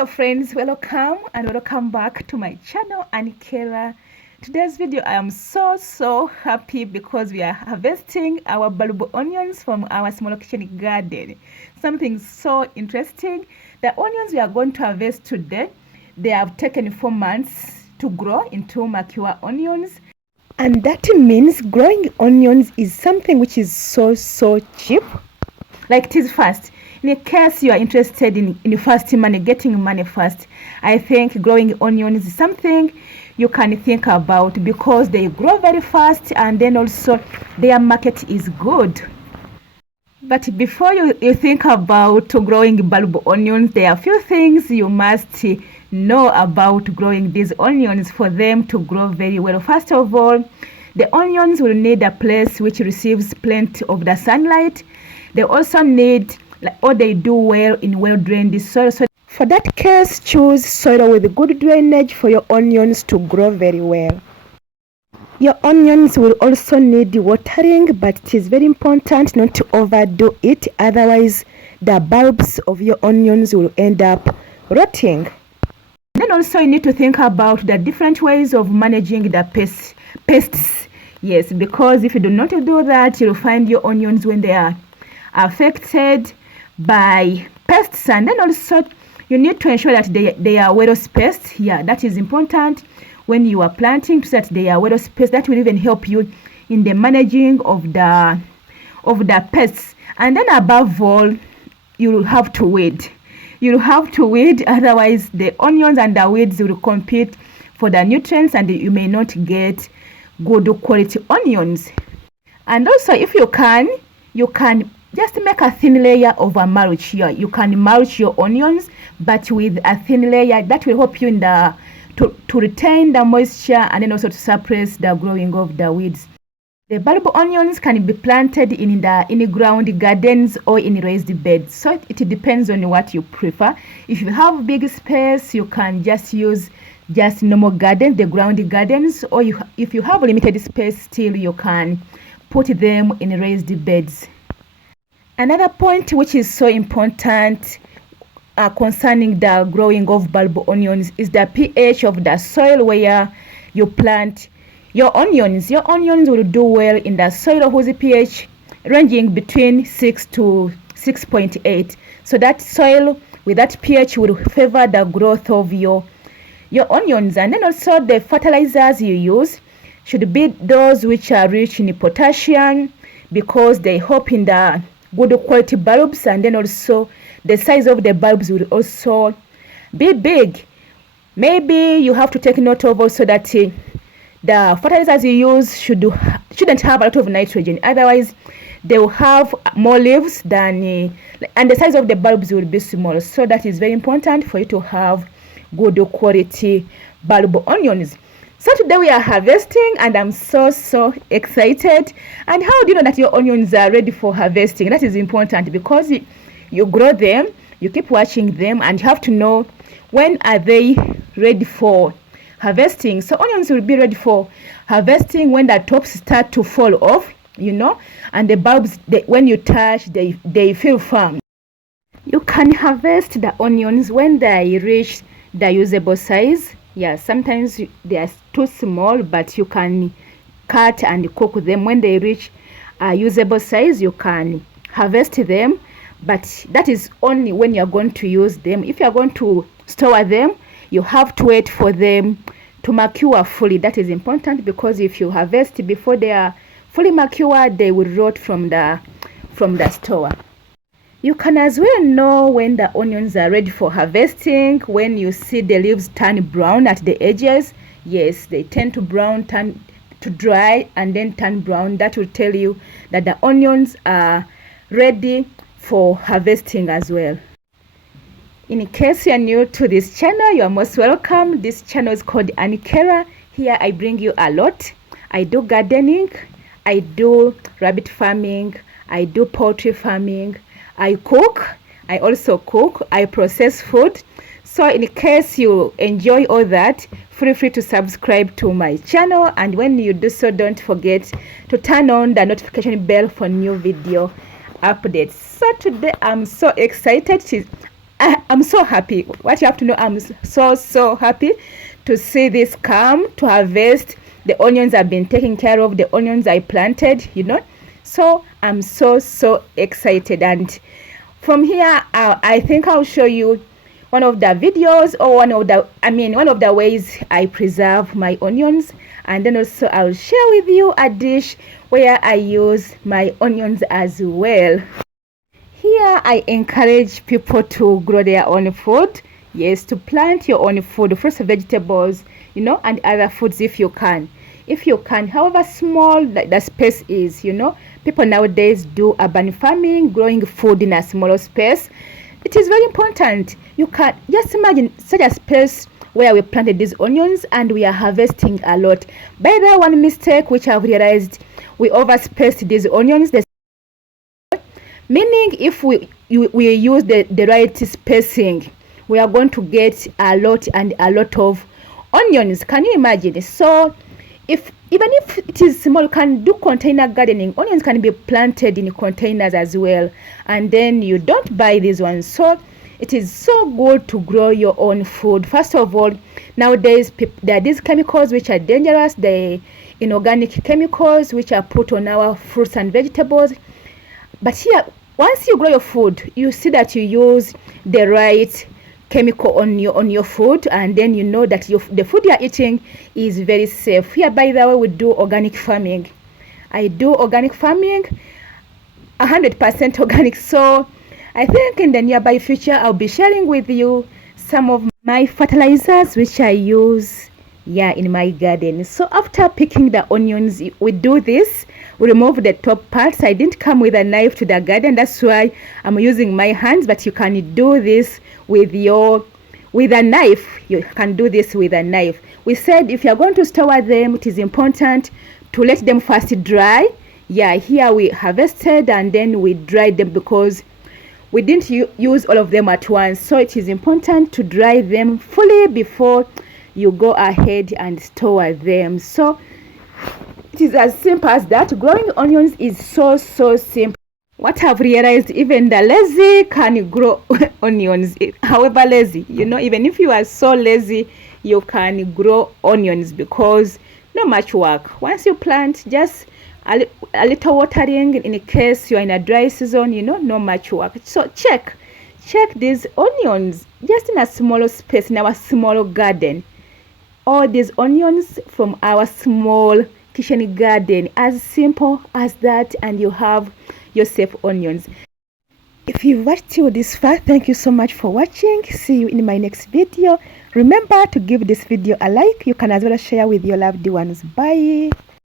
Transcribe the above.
Hello friends, welcome and welcome back to my channel Anikera. Today's video I am so happy because we are harvesting our bulb onions from our small kitchen garden. Something so interesting. The onions we are going to harvest today, they have taken 4 months to grow into mature onions. And that means growing onions is something which is so cheap. Like it is fast. In case you are interested in fast money, getting money fast, I think growing onions is something you can think about because they grow very fast and then also their market is good. But before you think about growing bulb onions, there are a few things you must know about growing these onions for them to grow very well. First of all, the onions will need a place which receives plenty of the sunlight. They also need, or they do well in well-drained soil. So for that case, choose soil with good drainage for your onions to grow very well. Your onions will also need watering, but it is very important not to overdo it, otherwise the bulbs of your onions will end up rotting. Then also you need to think about the different ways of managing the pests. Yes, because if you do not do that, you'll find your onions when they are affected by pests. And then also you need to ensure that they are well spaced. Yeah, that is important when you are planting, so that they are well spaced. That will even help you in the managing of the pests. And then above all, you will have to weed. You will have to weed, otherwise the onions and the weeds will compete for the nutrients and you may not get good quality onions. And also if you can just make a thin layer of a mulch here. You can mulch your onions, but with a thin layer that will help you to retain the moisture and then also to suppress the growing of the weeds. The bulb onions can be planted in ground gardens or in raised beds. So it depends on what you prefer. If you have big space, you can just use normal gardens, the ground gardens, or if you have limited space, still you can put them in raised beds. Another point which is so important concerning the growing of bulb onions is the pH of the soil where you plant your onions. Your onions will do well in the soil whose pH ranging between 6 to 6.8. So that soil with that pH will favor the growth of your onions. And then also the fertilizers you use should be those which are rich in potassium, because they help in the good quality bulbs, and then also the size of the bulbs will also be big. Maybe you have to take note of also that the fertilizers you use shouldn't have a lot of nitrogen, otherwise they will have more leaves than and the size of the bulbs will be small. So that is very important for you to have good quality bulb onions. So today we are harvesting and I'm so excited. And how do you know that your onions are ready for harvesting? That is important because you grow them, you keep watching them, and you have to know when are they ready for harvesting. So onions will be ready for harvesting when the tops start to fall off, and the bulbs, when you touch, they feel firm. You can harvest the onions when they reach the usable size. Yeah, sometimes they are too small, but you can cut and cook them. When they reach a usable size, you can harvest them, but that is only when you are going to use them. If you are going to store them, you have to wait for them to mature fully. That is important because if you harvest before they are fully mature, they will rot from the store. You can as well know when the onions are ready for harvesting when you see the leaves turn brown at the edges. Yes, they tend to brown, turn to dry and then turn brown. That will tell you that the onions are ready for harvesting as well. In case you are new to this channel, you are most welcome. This channel is called Anikera. Here I bring you a lot. I do gardening, I do rabbit farming, I do poultry farming, I cook, I also cook, I process food. So in case you enjoy all that, feel free to subscribe to my channel, and when you do so, don't forget to turn on the notification bell for new video updates. So today I'm so excited. I'm so happy. What you have to know, I'm so happy to see this come to harvest. The onions have been taken care of, the onions I planted, so I'm so excited. And from here, I think I'll show you one of the videos, or one of the ways I preserve my onions. And then also I'll share with you a dish where I use my onions as well. Here I encourage people to grow their own food. Yes, to plant your own food, fruits, vegetables, and other foods if you can. However small the space is, people nowadays do urban farming, growing food in a smaller space. It is very important. You can just imagine such a space where we planted these onions and we are harvesting a lot. By the way, one mistake which I've realized, we overspaced these onions. Meaning if we use the right spacing, we are going to get a lot of onions. Can you imagine? So even if it is small, you can do container gardening. Onions can be planted in containers as well, and then you don't buy these ones. So it is so good to grow your own food. First of all, nowadays there are these chemicals which are dangerous, the inorganic chemicals which are put on our fruits and vegetables. But here, once you grow your food, you see that you use the right chemical on your food, and then you know that the food you are eating is very safe. Here, by the way, we do organic farming. I do organic farming, 100% organic. So I think in the nearby future, I'll be sharing with you some of my fertilizers which I use in my garden. So after picking the onions, we do this. We remove the top parts. I didn't come with a knife to the garden, that's why I'm using my hands, but you can do this with a knife. You can do this with a knife. We said if you're going to store them, it is important to let them first dry. Here we harvested and then we dried them because we didn't use all of them at once. So it is important to dry them fully before you go ahead and store them. So it is as simple as that. Growing onions is so simple. What I've realized, even the lazy can grow onions. However lazy, even if you are so lazy, you can grow onions because not much work. Once you plant, just a little watering in case you're in a dry season, not much work. So check these onions just in a smaller space, in our small garden. All these onions from our small kitchen garden, as simple as that, and you have your safe onions. If you've watched till this far, thank you so much for watching. See you in my next video. Remember to give this video a like. You can as well share with your loved ones. Bye.